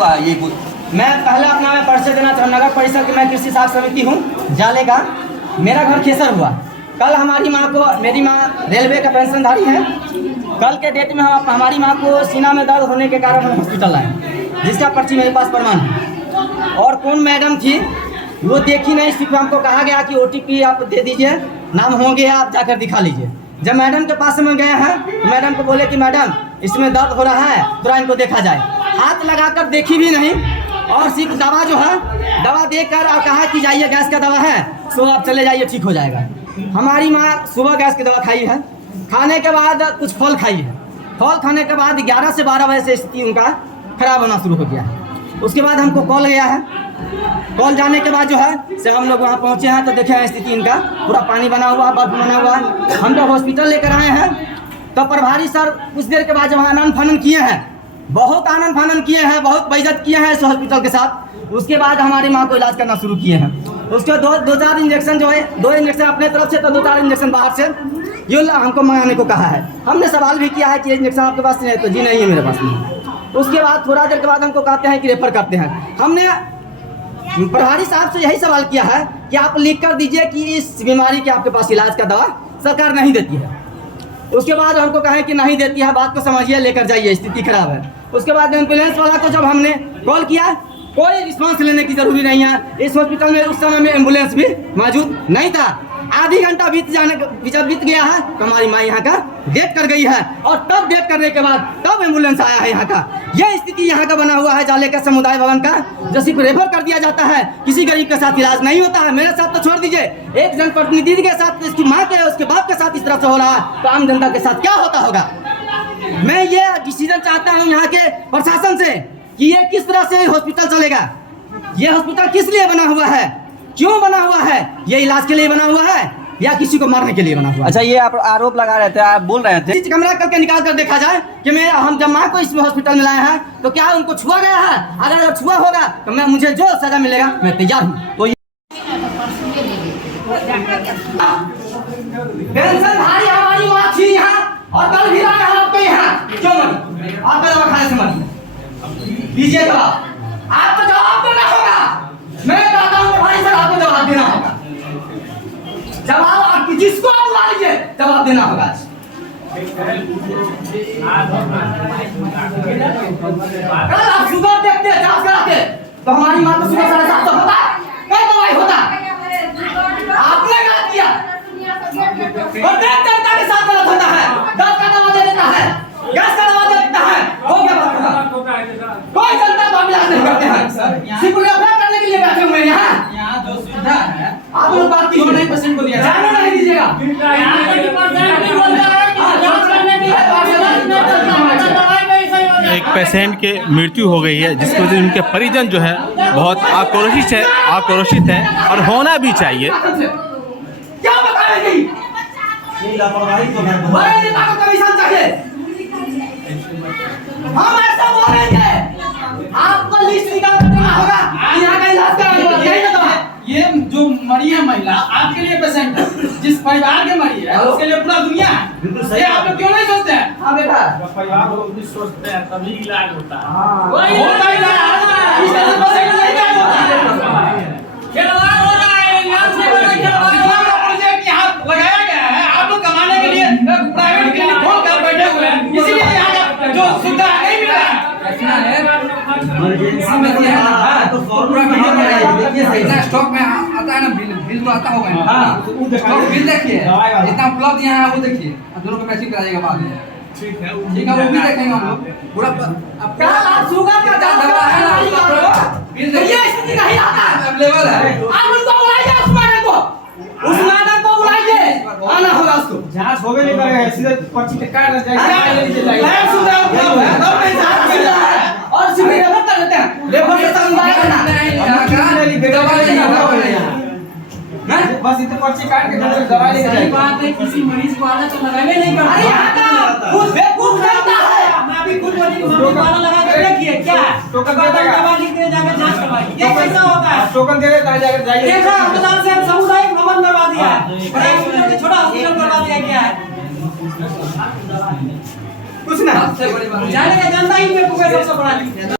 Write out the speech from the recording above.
हुआ ये मैं पहले अपना मैं परिचय देना चाहूँ। नगर परिषद की मैं कृषि साख समिति हूँ जाले का। मेरा घर खेसर हुआ। कल हमारी माँ को, मेरी माँ रेलवे का पेंशनधारी है। कल के डेट में हम हमारी माँ को सीना में दर्द होने के कारण हम हॉस्पिटल आए, जिसका पर्ची मेरे पास प्रमाण है। और कौन मैडम थी वो देखी नहीं, सिर्फ हमको कहा गया कि OTP आप दे दीजिए, नाम हो गया, आप जाकर दिखा लीजिए। जब मैडम के पास में गए हैं तो मैडम को बोले कि मैडम इसमें दर्द हो रहा है, थोड़ा इनको देखा जाए। हाथ लगाकर देखी भी नहीं और सिर्फ दवा जो है दवा देकर और कहा कि जाइए गैस का दवा है, सो आप चले जाइए, ठीक हो जाएगा। हमारी माँ सुबह गैस की दवा खाई है, खाने के बाद कुछ फल खाई है। फल खाने के बाद 11 से 12 बजे से स्थिति उनका खराब होना शुरू हो गया है। उसके बाद हमको कॉल गया है। कॉल जाने के बाद जो है से हम लोग वहाँ पहुँचे हैं तो देखे हैं स्थिति इनका पूरा पानी बना हुआ, बर्फ बना हुआ है। हम लोग हॉस्पिटल लेकर आए हैं तो प्रभारी सर कुछ देर के बाद जब आनंद फानन किए हैं, बहुत आनंद फानन किए हैं, बहुत बेइज्जत किए हैं इस हॉस्पिटल के साथ। उसके बाद हमारी माँ को इलाज करना शुरू किए हैं। उसके दो चार इंजेक्शन जो है, 2 इंजेक्शन अपने तरफ से तो 2-4 इंजेक्शन बाहर से ये हमको मंगाने को कहा है। हमने सवाल भी किया है कि इंजेक्शन आपके पास नहीं है, तो जी नहीं है मेरे पास नहीं। उसके बाद थोड़ा देर के बाद हमको कहते हैं कि रेफर करते हैं। हमने प्रभारी साहब से यही सवाल किया है कि आप लिख कर दीजिए कि इस बीमारी के आपके पास इलाज का दवा सरकार नहीं देती है। उसके बाद हमको कहें कि नहीं देती है, बात को समझिए, लेकर जाइए, स्थिति खराब है। उसके बाद एम्बुलेंस वाला को जब हमने कॉल किया, कोई रिस्पांस लेने की जरूरी नहीं है। इस हॉस्पिटल में उस समय में एम्बुलेंस भी मौजूद नहीं था। आधी घंटा जब बीत गया है तो हमारी माँ यहाँ का डेथ कर गई है। और तब डेथ करने के बाद तब एम्बुलेंस आया है यहाँ का। यह स्थिति यहाँ का बना हुआ है जाले का समुदाय भवन का, जो सिर्फ रेफर कर दिया जाता है, किसी गरीब के साथ इलाज नहीं होता है। मेरे साथ तो छोड़ दीजिए, एक जनप्रतिनिधि के साथ, इसकी माँ के, उसके बाप के साथ इस तरह से हो रहा है तो आम जनता के साथ क्या होता होगा। मैं ये डिसीजन चाहता हूँ यहाँ के प्रशासन से कि ये किस तरह से हॉस्पिटल चलेगा। ये हॉस्पिटल किस लिए बना हुआ है, क्यों बना हुआ है? ये इलाज के लिए बना हुआ है या किसी को मारने के लिए बना हुआ है? अच्छा, ये आप आरोप लगा रहे थे, आप बोल रहे थे कैमरा करके निकाल कर देखा जाए कि हम जब माँ को इस हॉस्पिटल में लाए हैं तो क्या उनको छुआ गया है? अगर छुआ होगा तो मुझे जो सजा मिलेगा मैं तैयार हूँ। तो टेंशन भारी हमारी माँ थी यहाँ और कल भी आए हैं आपके यहाँ, क्यों मरी? आपका दवा खाने से मरी। दीजिए जवाब, आपको जवाब देना होगा। मैं कहता हूँ भाई सर आपको जवाब देना होगा। जवाब आपकी जिसको आप बुला लीजिए जवाब देना होगा। कल आप शुगर देखते जांच कराते तो हमारी माँ को सुबह 7:30 होता, क्या दवाई होता? आपने क्या किया? और देश जनता के साथ गलत होता है। दर्द का दवा दे देता है, गैस का दवा दे देता है, हो गया बात खत्म। कोई जनता को इलाज नहीं करते हैं, सिर्फ रेफर करने के लिए बैठे हुए हैं यहाँ जो सुविधा है। आप लोग बात क्यों नहीं पेशेंट को दिया जाने नहीं दीजिएगा। एक पेशेंट के मृत्यु हो गई है, जिसकी वजह से उनके परिजन जो है बहुत आक्रोशित है और होना भी चाहिए। क्या बताएगी? लापरवाही तो बड़े नेता को कमीशन चाहिए। हम ऐसा बोलेंगे, आपको लिस्ट निकाल कर देना होगा, यहाँ का इलाज कराना होगा। यही तो है। ये जो मरी है महिला आपके लिए पेशेंट है, जिस परिवार के मरी है उसके लिए पूरा दुनिया है। ये आप लोग क्यों नहीं सोचते हैं? हाँ बेटा, परिवार लोग भी सोचते हैं तभी इलाज होता है। हाँ होता ही नहीं, इस तरह से पेशेंट नहीं इलाज होता है। खिलवाड़ हो रहा है, इलाज नहीं हो रहा है। खिलवाड़ का प्रोजेक्ट यहाँ लगाया गया है, आप लोग कमाने के लिए प्राइवेट क्लिनिक खोल कर बैठे हुए हैं, इसीलिए यहाँ का जो सुविधा नहीं मिल रहा है। स्टॉक में आता है ना, बिल तो आता होगा। स्टॉक बिल देखिए, जितना उपलब्ध यहाँ है वो देखिए, दोनों को मैचिंग कराइएगा बाद में। ठीक है, वो भी देखेंगे हम लोग। पूरा शुगर का दवा है ना, बिल ये स्थिति नहीं आता है, अवेलेबल है। आप उनको बुलाइए, उस मैडम को बुलाइए, आना होगा उसको। जांच होवे नहीं करेगा, सीधे पर्ची के काट ले जाएगा। और सिर्फ रेफर कर देते हैं, रेफर से समुदाय करना बस इतने पर्ची काट के दवाई लेके जाएगा। बात है, किसी मरीज को आना तो लगाने नहीं करना। अरे यहाँ का खुद बेवकूफ करता है। मैं अभी खुद मरीज को वाला लगा के देखिए क्या टोकन दवा लिख के जाके जांच करवाइए। ये कैसा होता है? टोकन दे देता है, जाकर जाइए। देखा अस्पताल से हम सामुदायिक भवन करवा दिया है, बड़ा हॉस्पिटल के छोटा हॉस्पिटल करवा दिया गया है। कुछ ना सबसे बड़ी बात जाने का जनता ही पे सबसे बड़ा